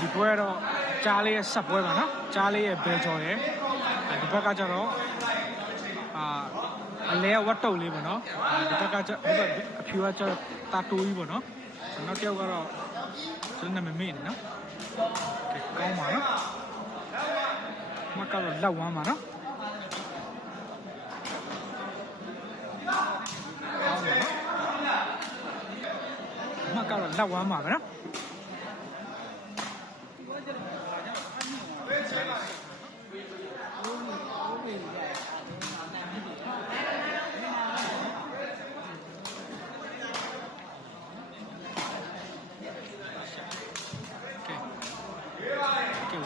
ဒီပွဲတော့ကြားလေးရဲ့ဆက်ပွဲပါနော်ကြားလေးရဲ့ဘဲကြော်ရဲ့အဲဒီဘက်ကကျတော့အာအလဲဝတ်တုတ်လေးပေါ့နော်ဒီဘက်ကကျဟိုဘက်အဖြူကကျတော့တာတိုးကြီးပေါ့နော်နောက်တစ်ယောက်ကတော့ကျွန်တော်နာမည်မေ့နေနော်ကဲကောင်းပါနော်မကတော့လက်ဝမ်းပါနော်မကတော့လက်ဝမ်းပါပဲနော်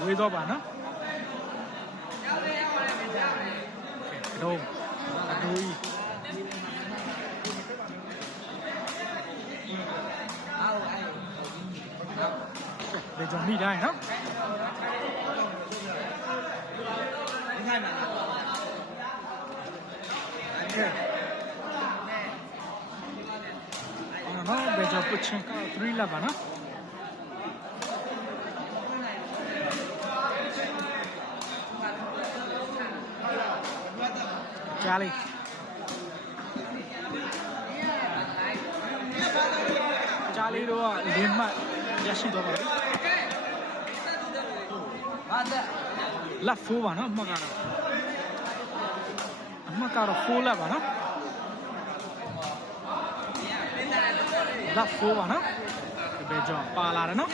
ဝေးတော့ပါနော်ကဲတော့အတူကြီးကဲလေကြောင့်မိတိုင်းနော်ကဲအော်နော်ဘယ်ကြောင့်ပချင်က3လာပါနော် ကြားလေးကြားလေးတော့လင်းမှတ်ရရှိတော့ပါပြီလက်ဖိုးပါနော်အမှတ်ကတော့အမှတ်ကတော့ဖိုးလက်ပါနော်လက်ဖိုးပါနော်ဒီဘက်ကြောင့်ပါလာတယ်နော်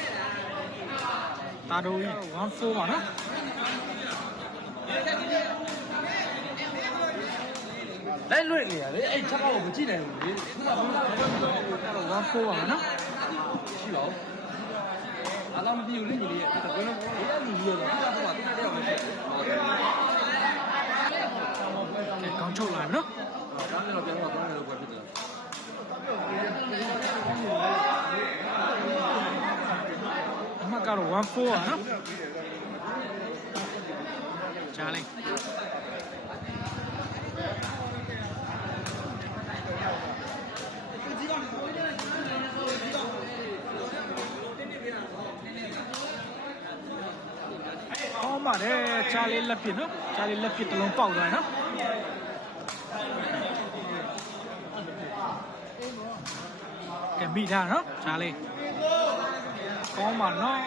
တာတိုကြီး14ပါနော် လိုက်လွင့်နေရလေအဲ့ချက်ကောက်ကိုမကြည့်နိုင်ဘူးလေခုနကဘုရားကတော့14ပါနော်ရှိတော့အားလုံးမပြည့်ဘူးလေညီလေးရဲ့ဒါကွန်းတော့ဘယ်လူကြီးရောခုနကဘာတူတဲ့အော င်မရှိဘူးကဲကောင်းချုပ်လာပြီနော်ဒါမှမဟုတ်ပြန်တော့ကောင်းတယ်လို့ပြောဖြစ်တယ်အမှတ်ကတော့14ပါနော်ကြားလိုက်ဟောပါတယ်ကြားလေးလက်ပြနော်ကြားလေးလက်ပြတစ်လုံးပေါက်သွားတယ်နော်ကဲမိထားနော်ကြားလေးကောင်းပါနော်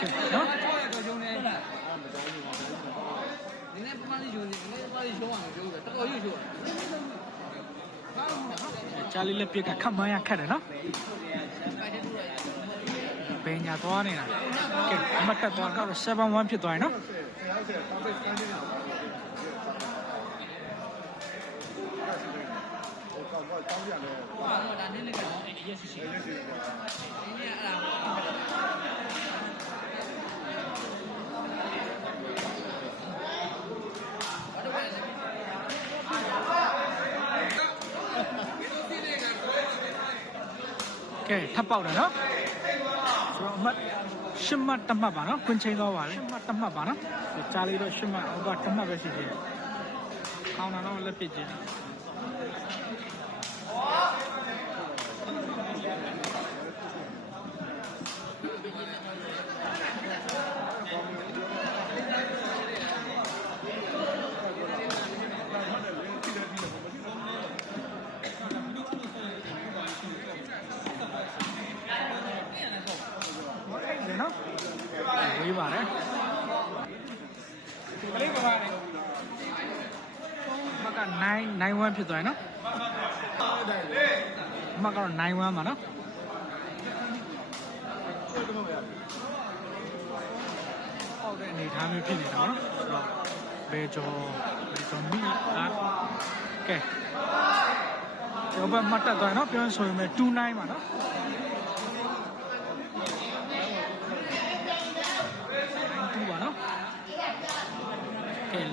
ကဲနော်တော့ရုံနေနည်းနည်းပမာလေးရုံနေနည်းနည်းပမာလေးရုံအောင်ပြောပဲတော်တော်ရွှေ့ရွှေ့ဂျာလီလက်ပြက်ကခတ်မန်းရခတ်တယ်နော် ဘယ်ညာသွားနေတာကဲအမတ်တက်သွားတော့7-1ဖြစ်သွားရင်နော်ကဲထပ်ပေါက်တယ်နော် ဆိုတော့အမတ်ရှစ်မှတ်တစ်မှတ်ပါနော်ခွင်ချင်းသွားပါလေရှစ်မှတ်တစ်မှတ်ပါနော်ဆိုဂျာလီတော့ရှစ်မှတ်ဟိုကတစ်မှတ်ပဲရှိသေးတယ်ခေါင်းတော့လက်ပြစ်ချင်းတယ်နော်ဝေးပါတယ်ကလေးကပါတယ်မက 9 91ဖြစ်သွားရင်နော်မကတော့91ပါနော်ဟောက်တဲ့အနေထားမျိုးဖြစ်နေတာနော်ဆိုတော့ဘယ်ကျော်ဘယ်ကျော်မိအားကဲကျော်ဘက်မှတ်တက်သွားရင်နော်ပြောရင်ဆိုရင်29ပါနော်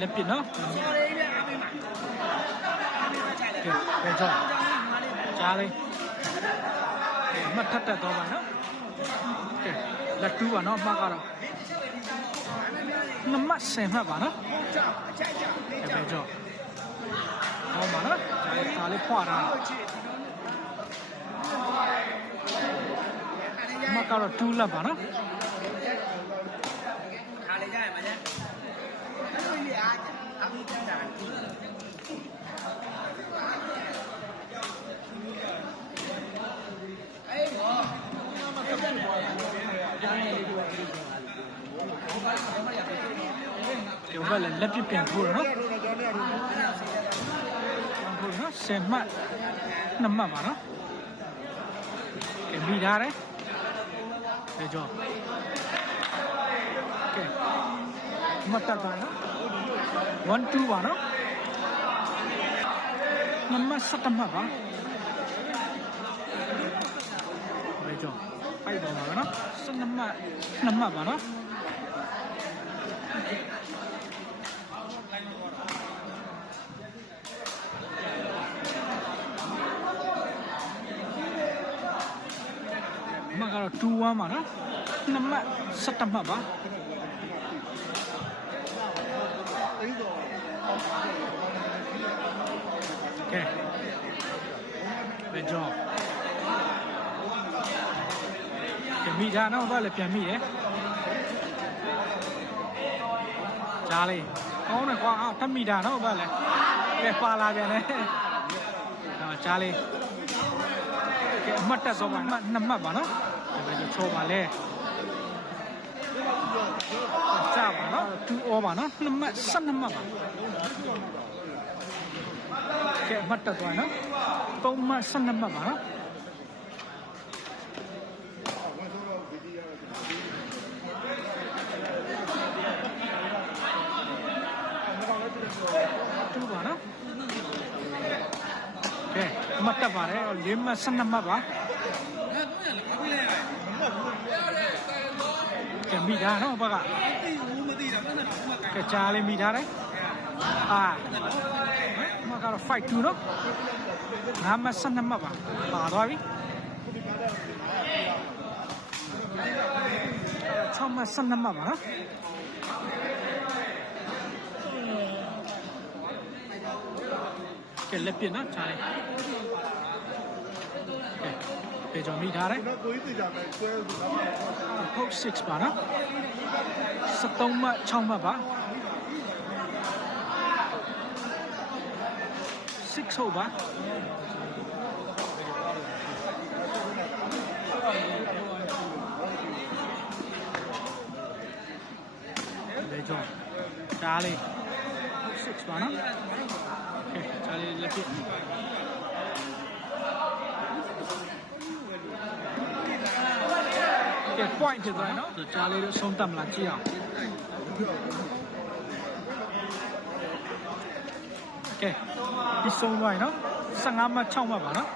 လက်ပြနော်ကဲဘယ်တော့ကြားလေးကဲမှတ်ထက်တက်တော့ပါနော်ကဲလက်တူပါနော်အမှတ်ကတော့နမဆင်မှတ်ပါနော်ကဲဘယ်တော့ဟောပါနော်ဒါလေးဖွာတာအမှတ်ကကတော့2လက်ပါနော် ခါလေကြရမှာကျအဲ့လိုကြီးအားအမိတန်းတာ ကြည့်အဲ့တော့အဲ့ဒါနဲ့ဒါနဲ့လေးတို့ကကြည့်နေတာဟိုဘာမှမရဘူးဒီဘက်လည်းလက်ပြပြန်ထိုးတယ်နော်ပြန်ထိုးနော်ဆယ်မှတ်နှစ်မှတ်ပါနော်ကဲမိထားတယ်ဒါကြောင့်ကဲမတ်တက်ပါနော် 1 2ပါနော်နံပါတ်7မှတ်ပါဒါကြောင့်ပိုက်တော့ပါနော်7မှတ်2မှတ်ပါနော်မကတော့2 1ပါနော်နှစ်မှတ်7မှတ်ပါ ကဲဘယ်ကြောကဲမိသားနော်ဘာလဲပြန်မိတယ်ကြားလေးကောင်းတယ်ကွာအော်ထပ်မိတာနော်ဘာလဲကဲပါလာပြန်တယ်အော်ကြားလေးကဲအမှတ်တက်တော့မှမှတ်နှစ်မှတ်ပါနော်ဒါပဲချိုးပါလေကြာပါနော်2 over ပါနော်နှစ်မှတ်12မှတ်ပါ ကဲအမှတ်တက်သွားနော်3မှတ်12မှတ်ပါနော်တူပါနော်ကဲအမှတ်တက်ပါတယ်၄မှတ်12မှတ်ပါကဲမိသားနော်ဘက်ကကဲကြားလေးမိထားတယ်အာမ ကတော့ fight 2နော်ငါမှ12မှတ်ပါပါသွားပြီ6မှ12မှတ်ပါနော်ကဲလက်ပြနော်ကြားလေးကဲပေကြောင့်မိထားတယ်နော်ကိုကြီးတေချာပဲဆွဲဆိုတာမှဟုတ်6ပါနော်73မှတ်6မှတ်ပါ 6ဟုတ်ပါလေကြောကြားလေး6ပါနော်ကဲကြားလေးလက်ပြကဲ point ဖြစ်သွားနော်ကြားလေး တို့ဆုံးတက်မလားကြည့်အောင်ကဲဒီဆုံးသွားပြီနော်15မှတ်6မှတ်ပါနော်